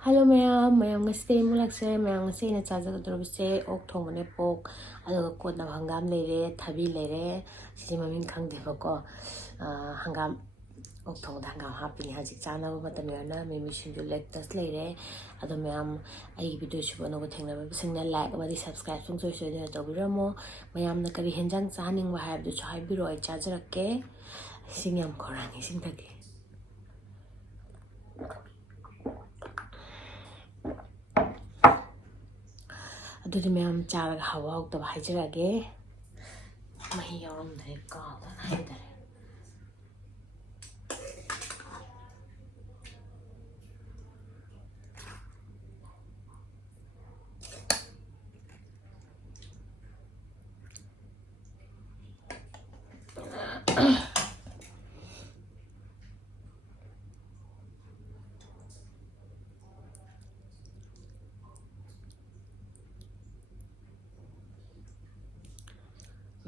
Hello mayam ngasi mulakse mayam ngasi na chaja gadrobse ok thongmane pok aduga kotna hangam leire thabi leire sisi mamin khangde bako hangam ok thongda hangam hapini hajik chana matam yana mimi sinju lectus leire ado mayam ai video chuba no thengna ba singna like amadi subscribe sung soi soi to biramo mayam na kari henjang chaning ba habdu chai biro ai chaja rakke singyam khorangi singthake ꯑꯗꯨꯗꯤ ꯃꯌꯥꯝ ꯆꯥꯔꯒ ꯍꯥꯎꯕ ꯍꯥꯎꯇꯕ ꯍꯥꯏꯖꯔꯛꯑꯒꯦ ꯃꯍꯤ ꯌꯥꯎꯔꯝꯗ꯭ꯔꯦ ꯀꯥꯎꯗꯅ ꯍꯥꯏꯇꯥꯔꯦ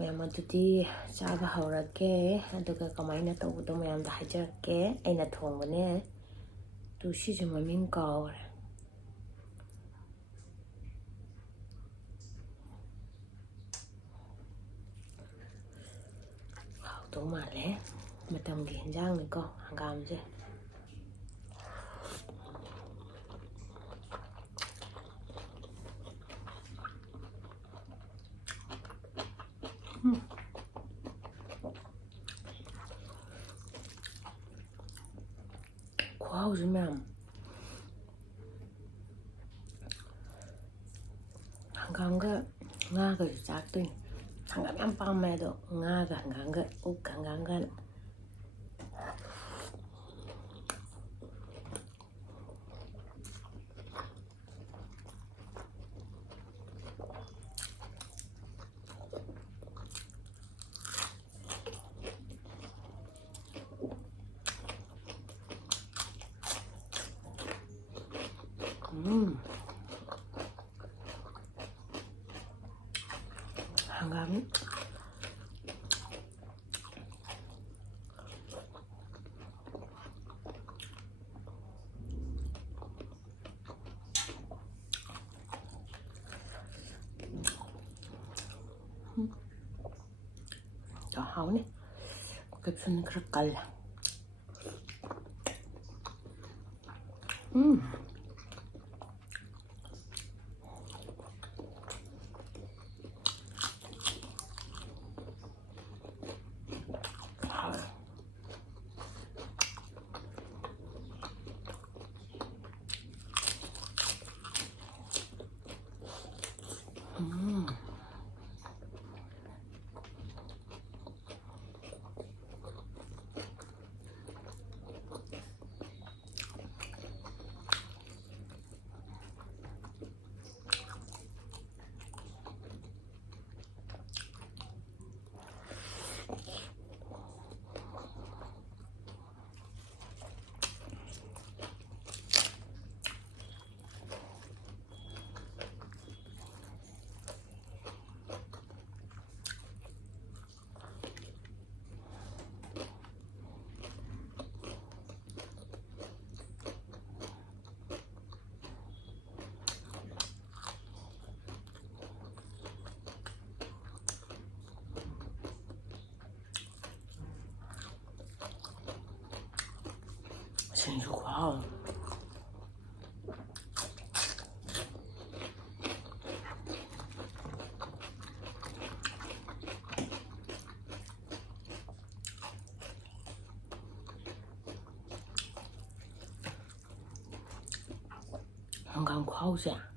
ꯃꯌꯥꯝ ꯑꯗꯨꯗꯤ ꯆꯥꯕ ꯍꯧꯔꯒꯦ ꯑꯗꯨꯒ ꯀꯃꯥꯏꯅ ꯇꯧꯕꯗꯣ ꯃꯌꯥꯝꯗ ꯍꯥꯏꯖꯔꯛꯀꯦ ꯑꯩꯅ ꯊꯣꯡꯕꯅꯦ ꯇꯨ ꯁꯤꯁꯨ ꯃꯃꯤꯡ ꯀꯥꯎꯔꯦ ꯍꯥꯎꯗꯧ ꯃꯥꯜꯂꯦ ꯃꯇꯝꯒꯤ ꯍꯦꯟꯖꯥꯡꯅꯤꯀꯣ ꯍꯪꯒꯥꯝꯁꯦ ꯈꯨꯍꯥꯎꯁꯦ ꯃꯌꯥꯝ ꯍꯪꯒꯥꯝꯒ ꯉꯥꯒꯁꯨ ꯆꯥꯛꯇꯣꯏꯅꯤ ꯍꯪꯒꯥꯝ ꯌꯥꯝ ꯄꯥꯝꯃꯦ ꯑꯗꯣ ꯉꯥꯒ ꯍꯪꯒꯥꯝꯒ ꯑꯣꯛ ꯍꯪꯒꯥꯝꯒ hanggang hào nè cái phần rất cay 진짜 와. 한강 과우자.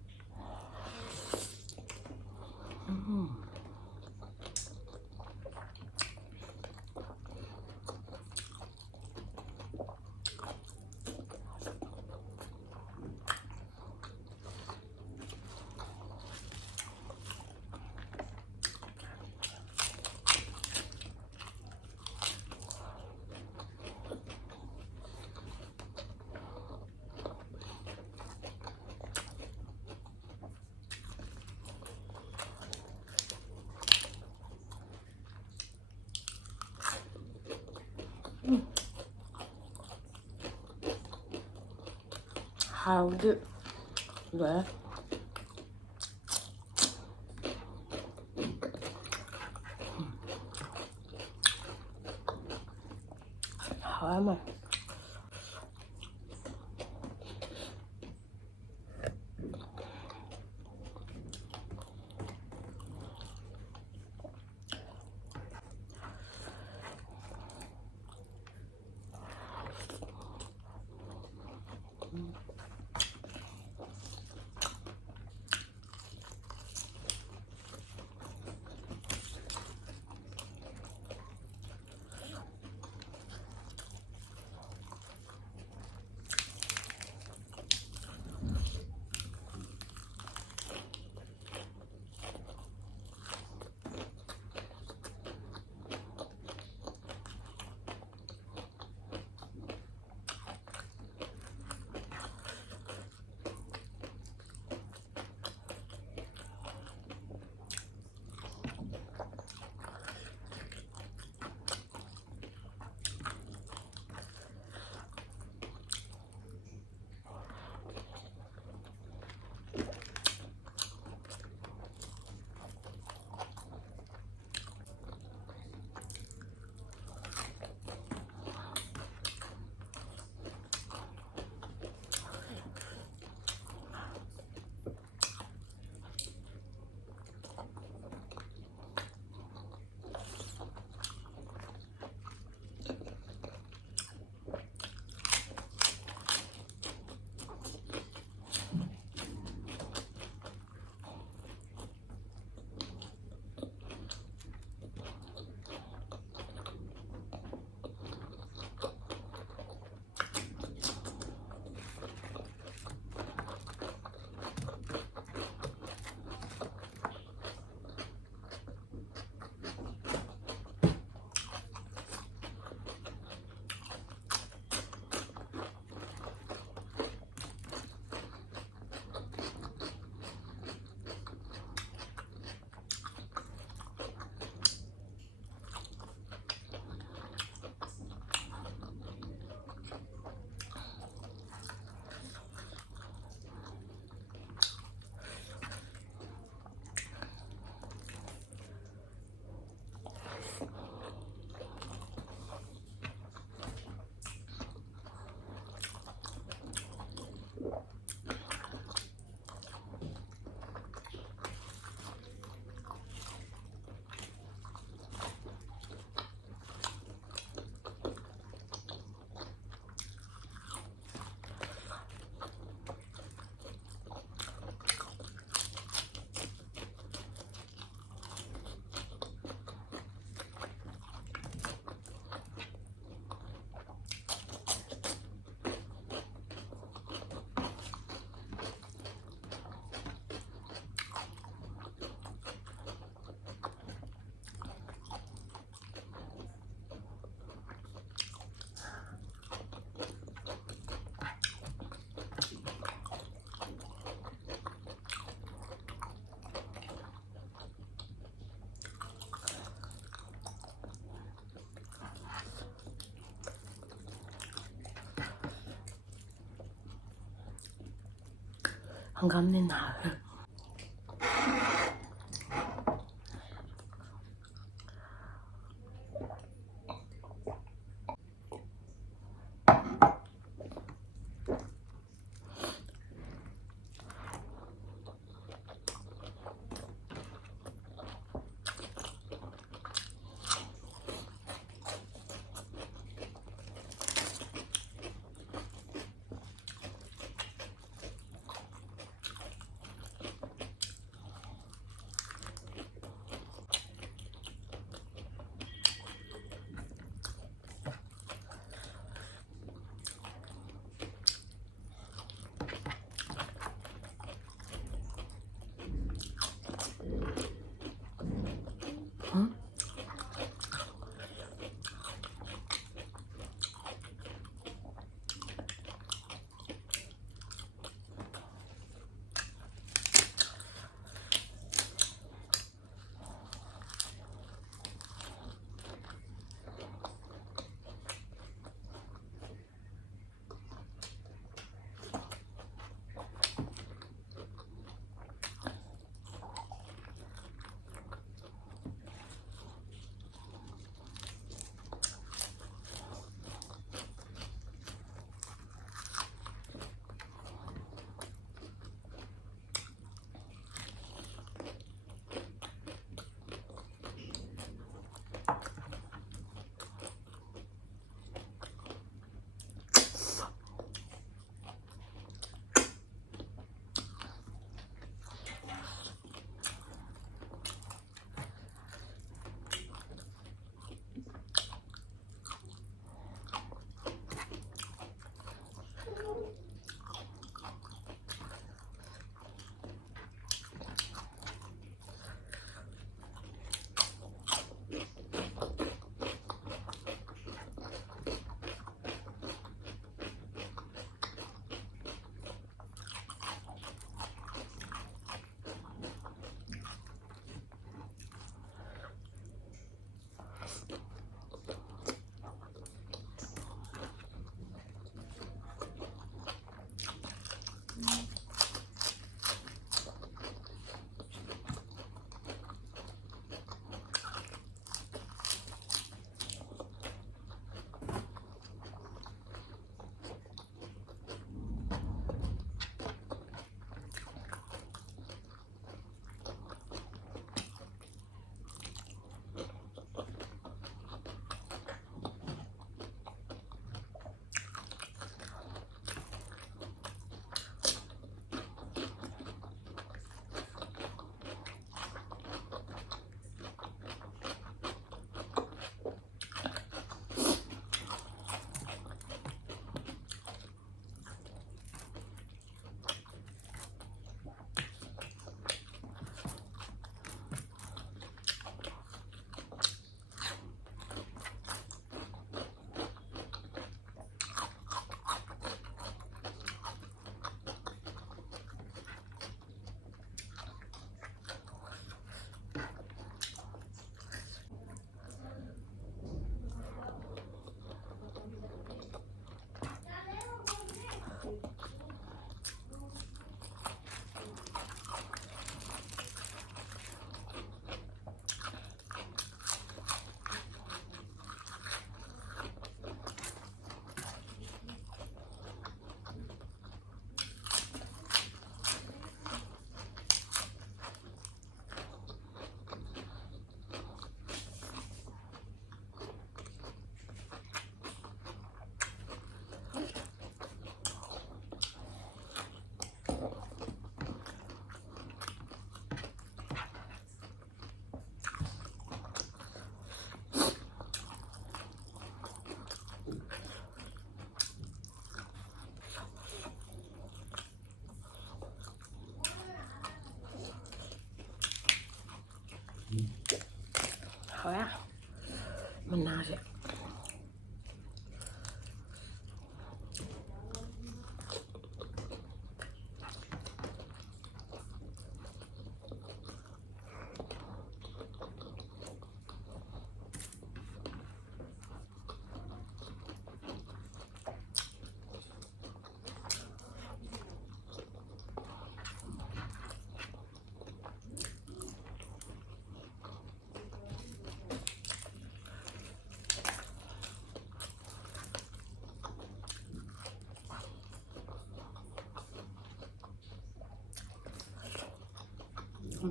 가운데 왜? 하와만 한감는 나을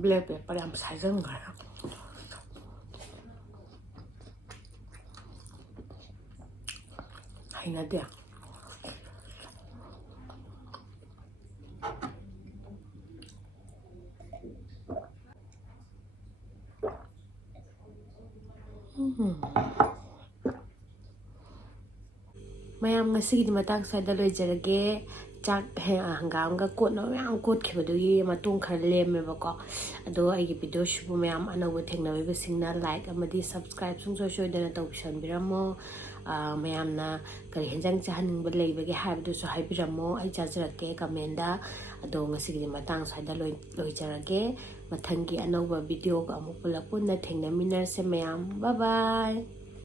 black paper ꯌꯥꯝ ꯁꯥꯏꯖꯟꯈ꯭ꯔꯦ ꯍꯩꯅꯗꯦ ꯃꯌꯥꯝ ꯉꯁꯤꯒꯤꯗꯤ ꯃꯇꯥꯡ ꯁ꯭ꯋꯥꯏꯗ ꯂꯣꯏꯖꯔꯒꯦ ꯆꯥꯛ ꯍꯪꯒꯥꯝꯒ ꯀꯣꯠꯅꯕ ꯃꯌꯥꯝ ꯀꯣꯠꯈꯤꯕꯗꯨꯒꯤ ꯃꯇꯨꯡ ꯈꯔ ꯂꯦꯝꯃꯦꯕꯀꯣ ꯑꯗꯣ ꯑꯩꯒꯤ ꯚꯤꯗꯤꯑꯣꯁꯤꯕꯨ ꯃꯌꯥꯝ ꯑꯅꯧꯕ ꯊꯦꯡꯅꯕꯤꯕꯁꯤꯡꯅ ꯂꯥꯏꯛ ꯑꯃꯗꯤ ꯁꯕꯁꯀ꯭ꯔꯥꯏꯕ ꯁꯨꯡꯁꯣꯏ ꯁꯣꯏꯗꯅ ꯇꯧꯁꯟꯕꯤꯔꯝꯃꯣ ꯃꯌꯥꯝꯅ ꯀꯔꯤ ꯍꯦꯟꯖꯥꯡ ꯆꯥꯍꯟꯅꯤꯡꯕ ꯂꯩꯕꯒꯦ ꯍꯥꯏꯕꯗꯨꯁꯨ ꯍꯥꯏꯕꯤꯔꯝꯃꯣ ꯑꯩ ꯆꯥꯖꯔꯛꯀꯦ ꯀꯃꯦꯟꯗ ꯑꯗꯣ ꯉꯁꯤꯒꯤꯗꯤ ꯃꯇꯥꯡ ꯁ꯭ꯋꯥꯏꯗ ꯂꯣꯏꯖꯔꯒꯦ ꯃꯊꯪꯒꯤ ꯑꯅꯧꯕ ꯚꯤꯗꯤꯑꯣꯒ ꯑꯃꯨꯛ ꯄꯨꯟꯅ ꯊꯦꯡꯅꯃꯤꯟꯅꯔꯁꯦ ꯃꯌꯥꯝ ꯕꯥꯏ ꯕꯥꯏ